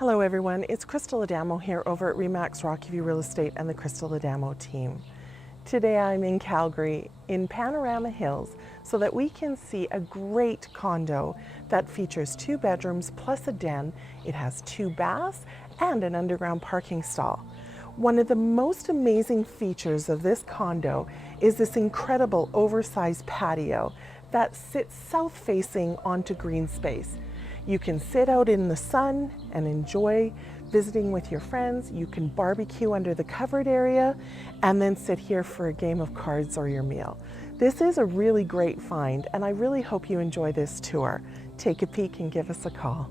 Hello everyone, it's Crystal Adamo here over at RE/MAX Rockview Real Estate and the Crystal Adamo team. Today I'm in Calgary in Panorama Hills so that we can see a great condo that features 2 bedrooms plus a den. It has 2 baths and an underground parking stall. One of the most amazing features of this condo is this incredible oversized patio that sits south facing onto GREENSPACE. You can sit out in the sun and enjoy visiting with your friends. You can barbecue under the covered area and then sit here for a game of cards or your meal. This is a really great find and I really hope you enjoy this tour. Take a peek and give us a call.